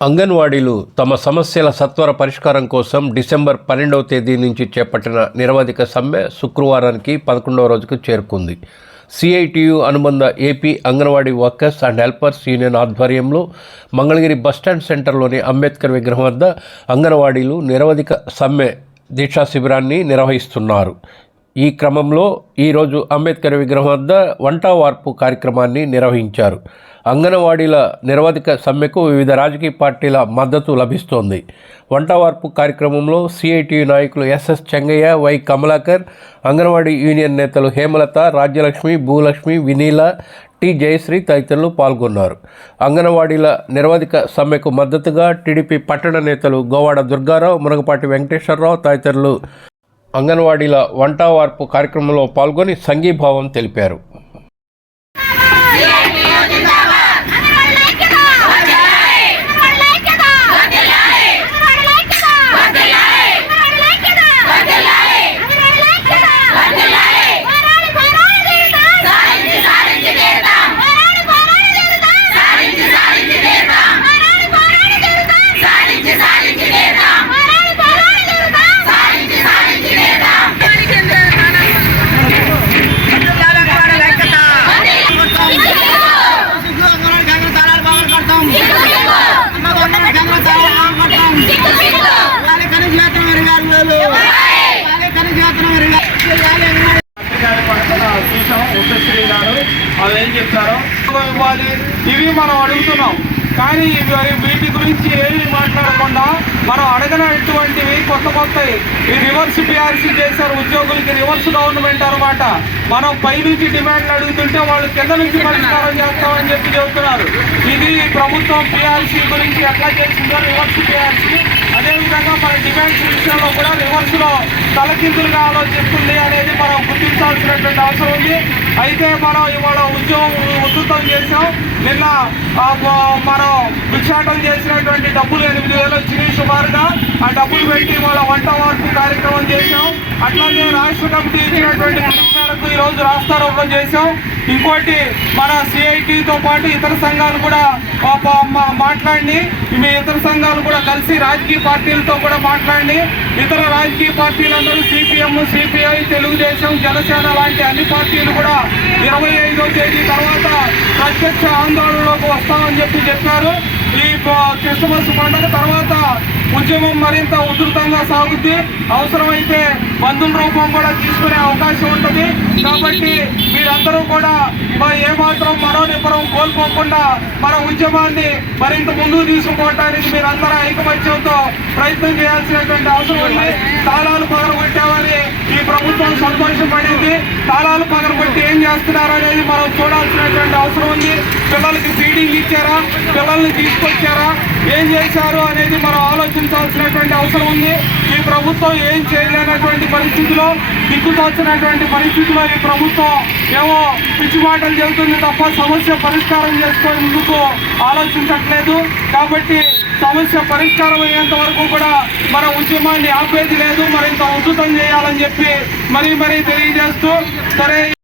అంగన్వాడీలు తమ సమస్యల సత్వర పరిష్కారం కోసం డిసెంబర్ పన్నెండవ తేదీ నుంచి చేపట్టిన నిరవధిక సమ్మె శుక్రవారానికి పదకొండవ రోజుకు చేరుకుంది. సిఐటియు అనుబంధ AP anganwadi workers and helpers union ఆధ్వర్యంలో మంగళగిరి బస్టాండ్ సెంటర్లోని అంబేద్కర్ విగ్రహం వద్ద అంగన్వాడీలు నిరవధిక సమ్మె దీక్షా శిబిరాన్ని నిర్వహిస్తున్నారు. ఈ క్రమంలో ఈరోజు అంబేద్కర్ విగ్రహం వద్ద వంట వార్పు కార్యక్రమాన్ని నిర్వహించారు. అంగన్వాడీల నిరవధిక సమ్మెకు వివిధ రాజకీయ పార్టీల మద్దతు లభిస్తోంది. వంటవార్పు కార్యక్రమంలో సిఐటియు నాయకులు SS Chengaiah Y Kamalakar anganwadi union నేతలు హేమలత రాజ్యలక్ష్మి భూలక్ష్మి వినీల టి జయశ్రీ తదితరులు పాల్గొన్నారు. అంగన్వాడీల నిరవధిక సమ్మెకు మద్దతుగా టీడీపీ పట్టణ నేతలు గోవాడ దుర్గారావు మునగపాటి వెంకటేశ్వరరావు తదితరులు అంగన్వాడీల వంట వార్పు కార్యక్రమంలో పాల్గొని సంఘీభావం తెలిపారు చూసాం గారు వాళ్ళు ఏం చెప్తారో ఇవ్వాలి ఇవి మనం అడుగుతున్నాం. కానీ ఇవి వీటి గురించి ఏమి మాట్లాడకుండా మనం అడగనటువంటివి కొత్త కొత్తవి ఈ రివర్స్ పిఆర్సీ చేశారు ఉద్యోగులకి రివర్స్ గవర్నమెంట్ అన్నమాట మనం పై నుంచి డిమాండ్లు అడుగుతుంటే వాళ్ళు కింద నుంచి పరిష్కారం చేస్తామని చెప్పి చెబుతున్నారు ఇది ప్రభుత్వం పిఆర్సీ గురించి ఎట్లా చేసిందో రివర్స్ పిఆర్సీ అదేవిధంగా మన డిమాండ్స్ విషయంలో కూడా రివర్స్లో తలకిందులుగా ఆలోచిస్తుంది అనేది మనం గుర్తించాల్సినటువంటి అవసరం ఉంది. అయితే మనం ఇవాళ ఉద్యోగం ఉధృతం చేసాం నిన్న మనం భిక్షాటం చేసి డబ్బులు ఎనిమిది వేలు వచ్చినాయి సుమారుగా. ఆ డబ్బులు పెట్టి వాళ్ళ వంట వార్పు కార్యక్రమం చేశాం. అట్లాగే రాష్ట్ర కమిటీ ఇచ్చినటువంటి పిలుపు ఈ రోజు రాస్తారోపణ చేశాం. ఇంకోటి మన సిఐటితో పాటు ఇతర సంఘాలు కూడా మాట్లాడి మీ ఇతర సంఘాలు కూడా కలిసి రాజకీయ పార్టీలతో కూడా మాట్లాడి ఇతర రాజకీయ పార్టీలందరూ సిపిఎం సిపిఐ తెలుగుదేశం జనసేన లాంటి అన్ని పార్టీలు కూడా ఇరవై ఐదో తేదీ తర్వాత ప్రత్యక్ష ఆందోళనలోకి వస్తామని చెప్పి చెప్పారు. ఈ క్రిస్మస్ పండుగ తర్వాత ఉద్యమం మరింత ఉధృతంగా సాగుద్ది. అవసరమైతే బంధుల రూపం కూడా తీసుకునే అవకాశం ఉంటుంది. కాబట్టి మీరందరూ కూడా ఏమాత్రం ఏమాత్రం మనోనిపరం కోల్పోకుండా మన ఉద్యమాన్ని మరింత ముందుకు తీసుకుపోవడానికి మీరందరూ ఐకమత్యంతో ప్రయత్నం చేయాల్సినటువంటి అవసరం ఉంది. తాళాలు పగలగొట్టామని ప్రభుత్వం సంతోషపడింది. తాళాలు పగలగొట్టి ఏం చేస్తున్నారు అనేది మనం చూడాల్సినటువంటి అవసరం ఉంది. పిల్లలకి ఫీడింగ్ ఇచ్చారా? పిల్లల్ని తీసుకొచ్చారా? ఏం చేశారు అనేది మనం ఆలోచించాల్సినటువంటి అవసరం ఉంది. ఈ ప్రభుత్వం ఏం చేయలేనటువంటి పరిస్థితిలో దిక్కుతోచినటువంటి పరిస్థితిలో ఈ ప్రభుత్వం ఏమో పిచ్చిమాటలు చెబుతుంది తప్ప సమస్య పరిష్కారం చేసుకునేందుకు ఆలోచించట్లేదు. కాబట్టి సమస్య పరిష్కారం అయ్యేంత వరకు కూడా మన ఉద్యమాన్ని ఆపేది లేదు. మరింత ఉధృతం చేయాలని చెప్పి మరీ మరీ తెలియజేస్తూ సరే